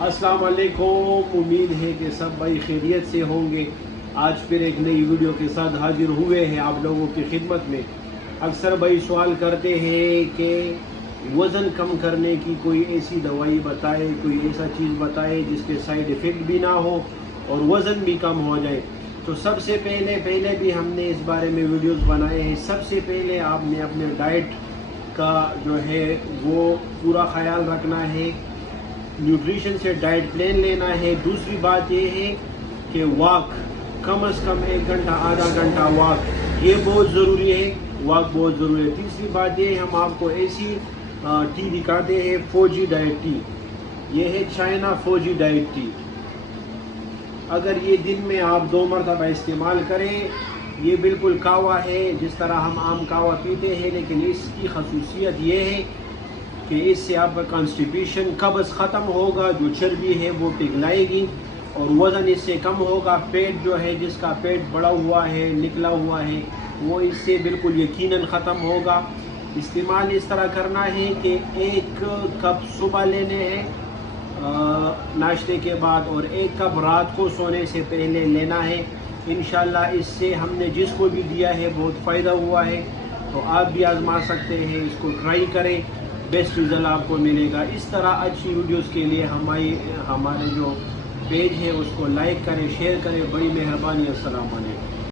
अस्सलाम वालेकुम। उम्मीद है कि सब भाई खैरियत से होंगे। आज फिर एक नई वीडियो के साथ हाजिर हुए हैं आप लोगों की खिदमत में। अक्सर भाई सवाल करते हैं कि वज़न कम करने की कोई ऐसी दवाई बताए, कोई ऐसा चीज़ बताए जिसके साइड इफ़ेक्ट भी ना हो और वज़न भी कम हो जाए। तो सबसे पहले भी हमने इस बारे में वीडियोस बनाए हैं। सबसे पहले आपने अपने डाइट का जो है वो पूरा ख्याल रखना है, न्यूट्रिशन से डाइट प्लान लेना है। दूसरी बात ये है कि वॉक, कम अज़ कम 1 घंटा आधा घंटा वॉक, ये बहुत ज़रूरी है। वॉक बहुत ज़रूरी है। तीसरी बात ये है, हम आपको ऐसी टी दिखाते हैं, फौजी डाइट टी। ये है चाइना फौजी डाइट टी। अगर ये दिन में आप 2 मरतबा इस्तेमाल करें, ये बिल्कुल कावा है जिस तरह हम आम कावा पीते हैं, लेकिन इसकी खसूसियत ये है कि इससे आपका कॉन्स्टिपेशन कब्ज़ ख़त्म होगा, जो चर्बी है वो पिघलाएगी और वज़न इससे कम होगा। पेट जो है, जिसका पेट बड़ा हुआ है, निकला हुआ है, वो इससे बिल्कुल यकीनन ख़त्म होगा। इस्तेमाल इस तरह करना है कि 1 कप सुबह लेने हैं नाश्ते के बाद और 1 कप रात को सोने से पहले लेना है। इंशाल्लाह इससे हमने जिसको भी दिया है बहुत फ़ायदा हुआ है, तो आप भी आजमा सकते हैं। इसको ट्राई करें, बेस्ट रिज़ल्ट आपको मिलेगा। इस तरह अच्छी वीडियोस के लिए हमारे जो पेज है उसको लाइक करें, शेयर करें। बड़ी मेहरबानी। अस्सलाम वालेकुम।